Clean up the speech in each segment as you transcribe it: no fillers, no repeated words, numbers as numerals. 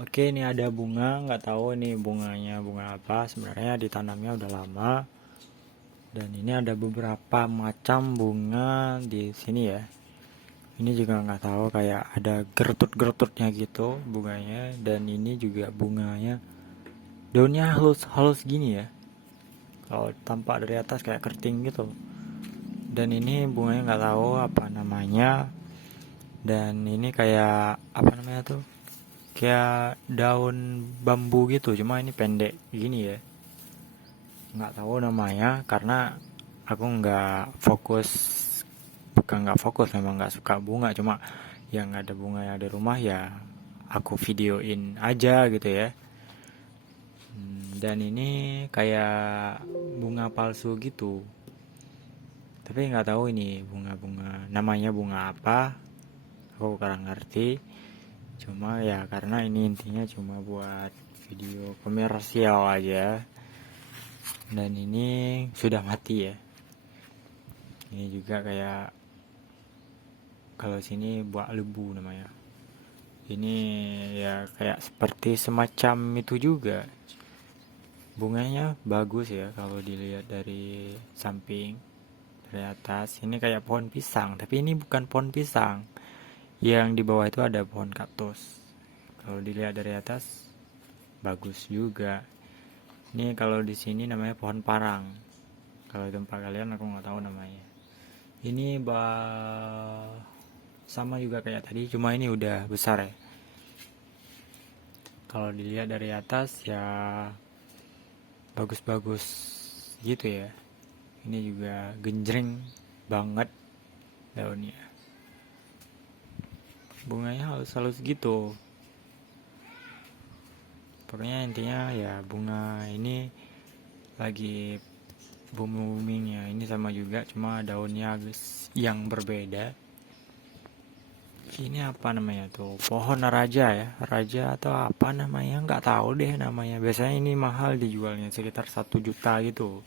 Oke, ini ada bunga, nggak tahu nih bunganya bunga apa. Sebenarnya ditanamnya udah lama. Dan ini ada beberapa macam bunga di sini ya. Ini juga nggak tahu, kayak ada gertut-gertutnya gitu bunganya. Dan ini juga bunganya daunnya halus-halus gini ya. Kalau tampak dari atas kayak keriting gitu. Dan ini bunganya nggak tahu apa namanya. Dan ini kayak apa namanya tuh? Kayak daun bambu gitu, cuma ini pendek gini ya. Nggak tahu namanya karena aku nggak fokus, bukan nggak fokus, memang nggak suka bunga. Cuma yang ada bunga yang ada rumah ya aku videoin aja gitu ya. Dan ini kayak bunga palsu gitu, tapi nggak tahu ini bunga-bunga namanya bunga apa, aku kurang ngerti. Cuma ya karena ini intinya cuma buat video komersial aja. Dan ini sudah mati ya. Ini juga kayak, kalau sini buah lebu namanya. Ini ya kayak seperti semacam itu juga. Bunganya bagus ya kalau dilihat dari samping, dari atas. Ini kayak pohon pisang, tapi ini bukan pohon pisang. Yang di bawah itu ada pohon kaktus. Kalau dilihat dari atas bagus juga. Ini kalau di sini namanya pohon parang. Kalau di tempat kalian aku nggak tahu namanya. Ini sama juga kayak tadi, cuma ini udah besar ya. Kalau dilihat dari atas ya bagus-bagus gitu ya. Ini juga genjreng banget daunnya. Bunganya halus-halus gitu. Pokoknya intinya ya bunga ini lagi booming-boomingnya. Ini sama juga, cuma daunnya yang berbeda. Ini apa namanya tuh? Pohon raja ya, raja atau apa namanya? Nggak tahu deh namanya. Biasanya ini mahal dijualnya, sekitar 1 juta gitu.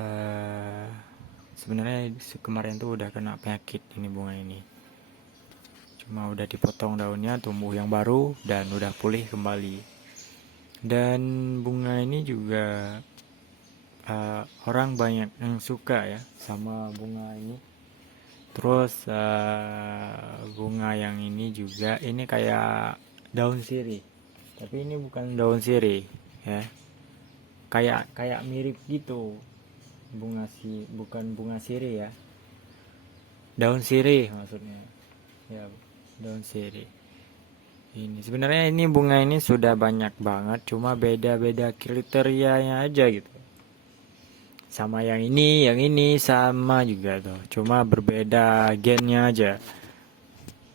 eh Sebenarnya kemarin tuh udah kena penyakit ini bunga ini. Cuma udah dipotong daunnya, tumbuh yang baru dan udah pulih kembali. Dan bunga ini juga orang banyak yang suka ya sama bunga ini. Terus bunga yang ini juga, ini kayak daun sirih. Tapi ini bukan daun sirih ya. Kayak kayak mirip gitu. Bukan bunga sirih ya. Daun sirih maksudnya. Ya, daun sirih. Ini sebenarnya ini bunga ini sudah banyak banget, cuma beda-beda kriterianya aja gitu. Sama yang ini sama juga tuh, cuma berbeda gennya aja.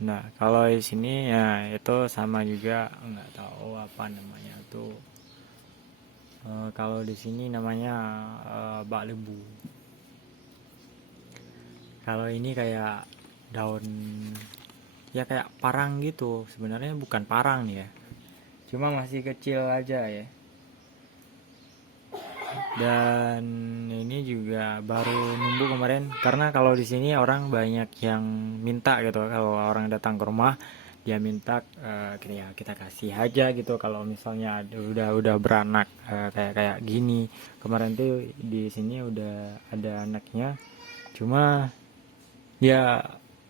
Nah, kalau di sini ya itu sama juga, nggak tahu apa namanya tuh. Kalau di sini namanya bak lebu. Kalau ini kayak daun, ya kayak parang gitu. Sebenarnya bukan parang nih ya, cuma masih kecil aja ya. Dan ini juga baru numbuh kemarin, karena kalau di sini orang banyak yang minta gitu. Kalau orang datang ke rumah dia minta, ya kita kasih aja gitu. Kalau misalnya udah beranak kayak kayak gini. Kemarin tuh di sini udah ada anaknya, cuma ya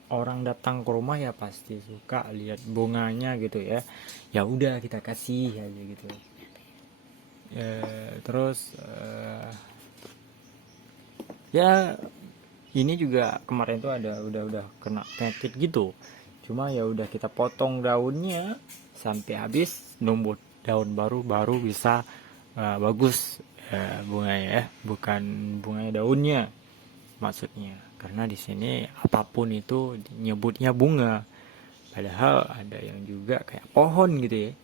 orang datang ke rumah ya pasti suka lihat bunganya gitu ya. Ya udah kita kasih aja gitu. Terus ya ini juga kemarin tuh ada udah kena penyakit gitu. Cuma ya udah kita potong daunnya sampai habis, numbuh daun baru baru bisa bagus bunganya ya, bukan bunganya, daunnya maksudnya. Karena di sini apapun itu nyebutnya bunga, padahal ada yang juga kayak pohon gitu ya.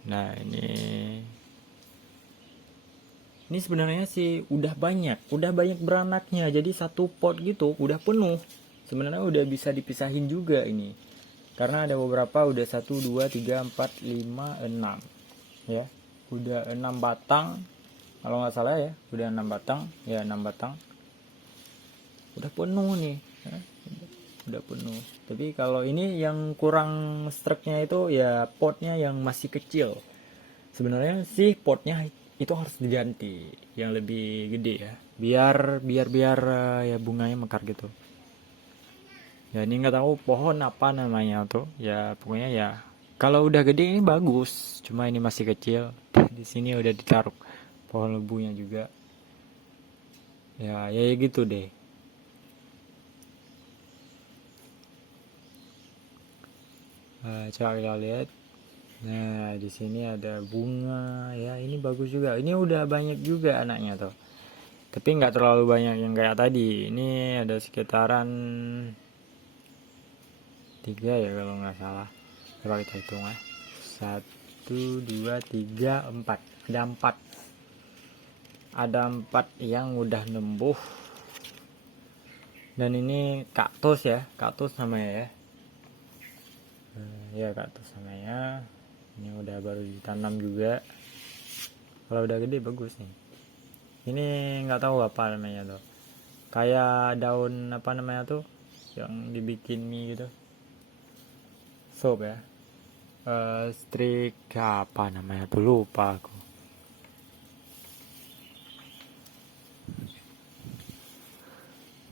Nah, ini sebenarnya sih udah banyak beranaknya. Jadi satu pot gitu udah penuh. Sebenarnya udah bisa dipisahin juga ini. Karena ada beberapa udah 1, 2, 3, 4, 5, 6 ya. Udah 6 batang. Kalau nggak salah ya, udah 6 batang. Ya 6 batang. Udah penuh nih. Ya. udah penuh. Tapi kalau ini yang kurang struknya itu ya potnya yang masih kecil. Sebenarnya sih potnya itu harus diganti yang lebih gede ya, biar ya bunganya mekar gitu. Ya ini nggak tahu pohon apa namanya tuh, ya pokoknya ya kalau udah gede ini bagus, cuma ini masih kecil. Di sini udah ditaruh pohon lebunya juga. Ya gitu deh. Coba kita lihat. Nah, di sini ada bunga ya, ini bagus juga. Ini udah banyak juga anaknya tuh. Tapi nggak terlalu banyak yang kayak tadi. Ini ada sekitaran 3 ya kalau nggak salah. Coba kita hitung ya. 1, 2, 3, 4. Ada 4. Ada 4 yang udah nembuh. Dan ini kaktus ya, kaktus namanya ya. Ya kaktus namanya. Ini udah baru ditanam juga. Kalau udah gede bagus nih. Ini nggak tahu apa namanya tuh. Kayak daun apa namanya tuh yang dibikin mie gitu. Sop ya. Strik apa namanya tuh lupa aku.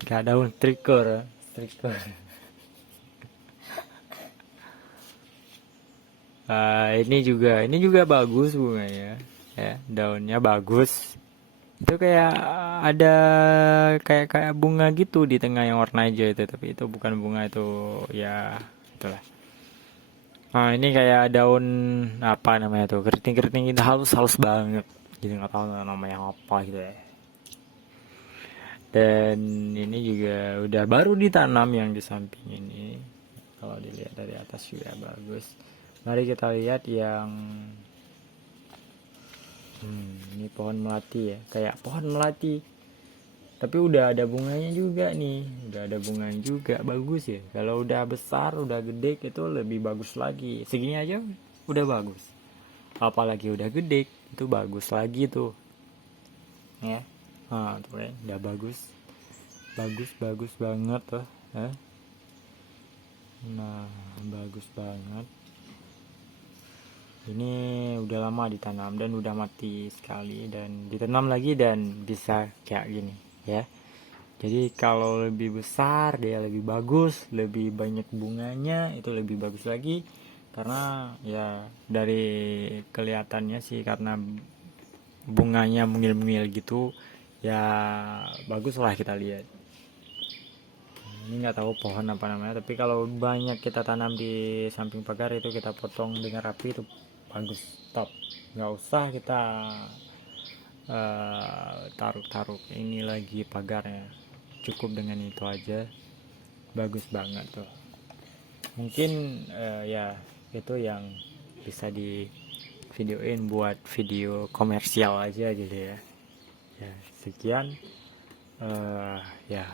Kayak daun striker ya. Striker. Ini juga bagus bunganya ya, daunnya bagus. Itu kayak ada kayak bunga gitu di tengah yang warna hijau itu, tapi itu bukan bunga itu ya, itulah. Nah ini kayak daun apa namanya tuh, keriting-keriting itu halus halus banget, jadi nggak tahu namanya apa gitu ya. Dan ini juga udah baru ditanam yang di samping ini, kalau dilihat dari atas juga bagus. Mari kita lihat yang ini pohon melati ya, kayak pohon melati. Tapi udah ada bunganya juga nih, udah ada bunganya juga, bagus ya. Kalau udah besar, udah gede itu lebih bagus lagi. Segini aja udah bagus. Apalagi udah gede, itu bagus lagi tuh. Ya. Nah, tuh ya, udah bagus. Bagus, bagus banget tuh. Ya. Nah, bagus banget. Ini udah lama ditanam dan udah mati sekali, dan ditanam lagi dan bisa kayak gini ya. Jadi kalau lebih besar dia lebih bagus, lebih banyak bunganya itu lebih bagus lagi, karena ya dari kelihatannya sih karena bunganya mungil-mungil gitu ya, bagus lah kita lihat. Ini nggak tahu pohon apa namanya, tapi kalau banyak kita tanam di samping pagar itu kita potong dengan rapi itu bagus, top. Nggak usah kita taruh-taruh ini lagi pagarnya, cukup dengan itu aja bagus banget tuh. Mungkin ya itu yang bisa di videoin buat video komersial aja gitu ya. Ya sekian, ya